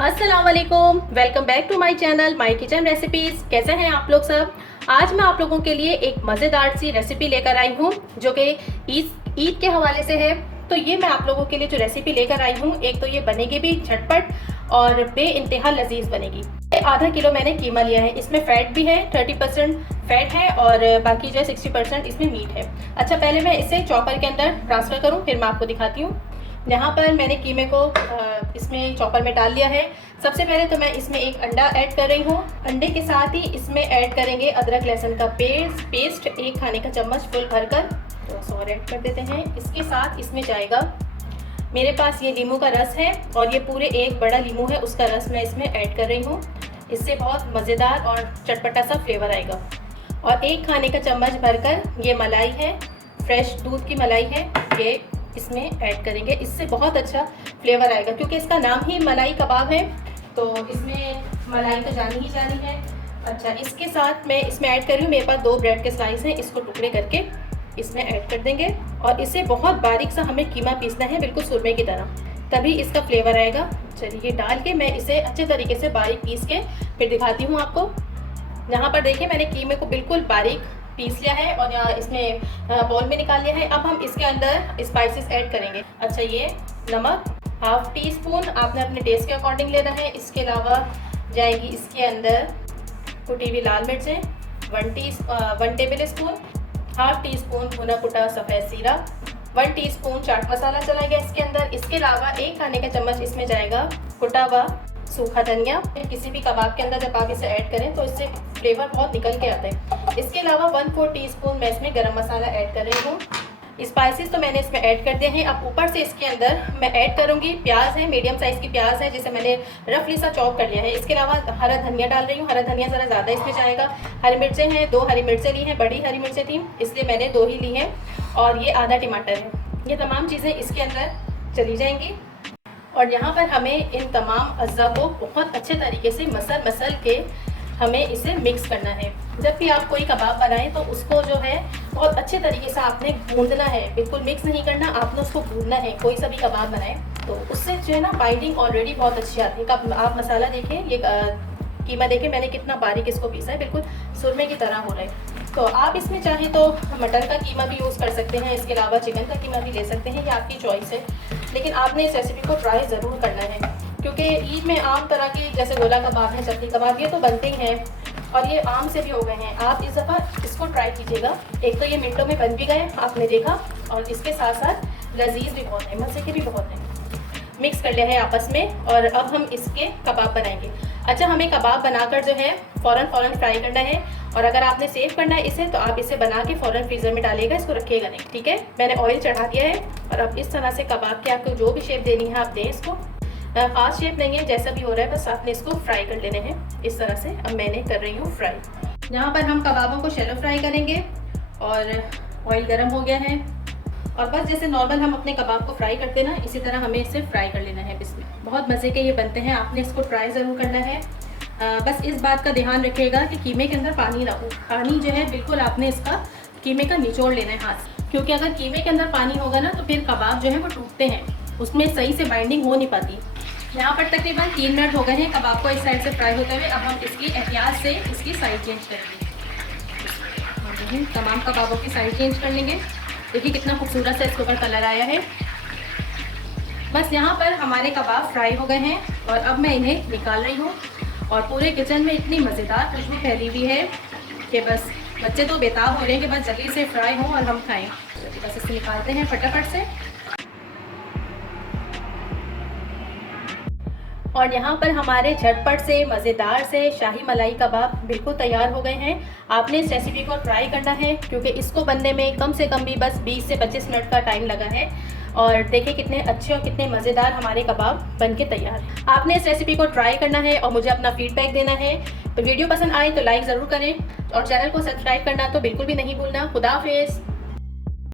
अस्सलाम वालेकुम, welcome back to my channel my kitchen recipes. कैसे हैं आप लोग सब। आज मैं आप लोगों के लिए एक मज़ेदार सी रेसिपी लेकर आई हूँ जो कि ईद के हवाले से है। तो ये मैं आप लोगों के लिए जो रेसिपी लेकर आई हूँ, एक तो ये बनेगी भी झटपट और बेइंतहा लजीज बनेगी। आधा किलो मैंने कीमा लिया है। इसमें फ़ैट भी है, 30% फ़ैट है और बाकी जो है 60% इसमें मीट है। अच्छा, पहले मैं इसे चॉपर के अंदर ट्रांसफ़र करूँ, फिर मैं आपको दिखाती हूँ। यहाँ पर मैंने कीमे को इसमें चॉपर में डाल लिया है। सबसे पहले तो मैं इसमें एक अंडा ऐड कर रही हूँ। अंडे के साथ ही इसमें ऐड करेंगे अदरक लहसुन का पेस्ट 1 खाने का चम्मच फुल भरकर, तो सॉरी ऐड कर देते हैं। इसके साथ इसमें जाएगा, मेरे पास ये नींबू का रस है और ये पूरे एक बड़ा नींबू है, उसका रस मैं इसमें ऐड कर रही हूँ। इससे बहुत मज़ेदार और चटपटा सा फ्लेवर आएगा। और 1 खाने का चम्मच भरकर ये मलाई है, फ्रेश दूध की मलाई है, ये इसमें ऐड करेंगे। इससे बहुत अच्छा फ्लेवर आएगा क्योंकि इसका नाम ही मलाई कबाब है, तो इसमें मलाई तो जानी ही जानी है। अच्छा, इसके साथ मैं इसमें ऐड कर रही हूँ, मेरे पास 2 ब्रेड के स्लाइस हैं, इसको टुकड़े करके इसमें ऐड कर देंगे। और इसे बहुत बारीक सा हमें कीमा पीसना है, बिल्कुल सुरमे की तरह, तभी इसका फ्लेवर आएगा। चलिए, डाल के मैं इसे अच्छे तरीके से बारीक पीस के फिर दिखाती हूँ आपको। यहाँ पर देखिए, मैंने कीमे को बिल्कुल बारीक पीस लिया है और यहाँ इसमें बाउल में निकाल लिया है। अब हम इसके अंदर स्पाइसेस ऐड करेंगे। अच्छा, ये नमक 1/2 टीस्पून आपने अपने टेस्ट के अकॉर्डिंग लेना है। इसके अलावा जाएगी इसके अंदर कुटी हुई लाल मिर्चें 1 टेबल स्पून, 1/2 टीस्पून भुना कुटा सफ़ेद सीरा, 1 टीस्पून चाट मसाला चला गया इसके अंदर। इसके अलावा 1 खाने का चम्मच इसमें जाएगा कुटा हुआ सूखा धनिया। किसी भी कबाब के अंदर जब आप इसे ऐड करें तो इससे फ्लेवर बहुत निकल के आता है। इसके अलावा 1/4 टीस्पून मैं इसमें गरम मसाला ऐड कर रही हूँ। स्पाइसेस तो मैंने इसमें ऐड कर दिए हैं। अब ऊपर से इसके अंदर मैं ऐड करूँगी प्याज है, मीडियम साइज़ की प्याज है, जिसे मैंने रफली सा चॉप कर लिया है। इसके अलावा हरा धनिया डाल रही हूँ, हरा धनिया ज़रा ज़्यादा इसमें जाएगा। हरी मिर्चें हैं, 2 हरी मिर्चें ली हैं, बड़ी हरी मिर्चें थी इसलिए मैंने 2 ही ली हैं। और ये आधा टमाटर है। ये तमाम चीज़ें इसके अंदर चली जाएंगी और यहाँ पर हमें इन तमाम अज्जा को बहुत अच्छे तरीके से मसल के हमें इसे मिक्स करना है। जब भी आप कोई कबाब बनाएं तो उसको जो है बहुत अच्छे तरीके से आपने गूंदना है, बिल्कुल मिक्स नहीं करना, आपने उसको गूंदना है। कोई सा भी कबाब बनाएं तो उससे जो है ना बाइंडिंग ऑलरेडी बहुत अच्छी आती है। आप मसाला देखें, ये कीमा देखें मैंने कितना बारीक इसको पीसा है, बिल्कुल सुरमे की तरह हो रहा है। तो आप इसमें चाहे तो मटन का कीमा भी यूज़ कर सकते हैं, इसके अलावा चिकन का कीमा भी ले सकते हैं, ये आपकी चॉइस है। लेकिन आपने इस रेसिपी को ट्राई ज़रूर करना है क्योंकि ईद में आम तरह के जैसे गोला कबाब है, चटनी कबाब, ये तो बनते ही हैं और ये आम से भी हो गए हैं। आप इस दफ़ा इसको ट्राई कीजिएगा। एक तो ये मिनटों में बन भी गए, आपने देखा, और इसके साथ साथ लजीज भी बहुत है, मज़े के भी बहुत हैं। मिक्स कर लिया है आपस में और अब हम इसके कबाब बनाएंगे। अच्छा, हमें कबाब बनाकर जो है फ़ौरन फ्राई करना है और अगर आपने सेव करना है इसे तो आप इसे बना के फ़ौरन फ्रीज़र में डालिएगा, इसको रखिएगा नहीं, ठीक है। मैंने ऑयल चढ़ा दिया है और अब इस तरह से कबाब के आपको जो भी शेप देनी है आप दें इसको। ख़ास शेप नहीं है, जैसा भी हो रहा है बस आपने इसको फ्राई कर लेने हैं इस तरह से। अब मैंने कर रही हूँ फ्राई। यहाँ पर हम कबाबों को शैलो फ्राई करेंगे और ऑयल गर्म हो गया है और बस जैसे नॉर्मल हम अपने कबाब को फ्राई करते हैं ना, इसी तरह हमें इसे फ्राई कर लेना है। इसमें बहुत मज़े के ये बनते हैं, आपने इसको ट्राई ज़रूर करना है। बस इस बात का ध्यान रखिएगा कि कीमे के अंदर पानी ना हो। पानी जो है बिल्कुल आपने इसका कीमे का निचोड़ लेना है हाथ से, क्योंकि अगर कीमे के अंदर पानी होगा ना तो फिर कबाब जो है वो टूटते हैं, उसमें सही से बाइंडिंग हो नहीं पाती। यहाँ पर तकरीबन 3 मिनट हो गए हैं कबाब को इस साइड से फ्राई होते हुए। अब हम इसकी एहतियात से इसकी साइड चेंज करेंगे। तमाम कबाबों की साइड चेंज कर लेंगे। देखिए कितना खूबसूरत सा इसके ऊपर कलर आया है। बस यहाँ पर हमारे कबाब फ्राई हो गए हैं और अब मैं इन्हें निकाल रही हूँ और पूरे किचन में इतनी मज़ेदार खुशबू फैली हुई है कि बस बच्चे तो बेताब हो रहे हैं कि बस जल्दी से फ्राई हो और हम खाएँ। बस इसे निकालते हैं फटाफट से। और यहाँ पर हमारे झटपट से मज़ेदार से शाही मलाई कबाब बिल्कुल तैयार हो गए हैं। आपने इस रेसिपी को ट्राई करना है क्योंकि इसको बनने में कम से कम भी बस 20 से 25 मिनट का टाइम लगा है। और देखिए कितने अच्छे और कितने मज़ेदार हमारे कबाब बनके तैयार हैं। आपने इस रेसिपी को ट्राई करना है और मुझे अपना फीडबैक देना है। तो वीडियो पसंद आए तो लाइक ज़रूर करें और चैनल को सब्सक्राइब करना तो बिल्कुल भी नहीं भूलना। खुदा हाफिज़।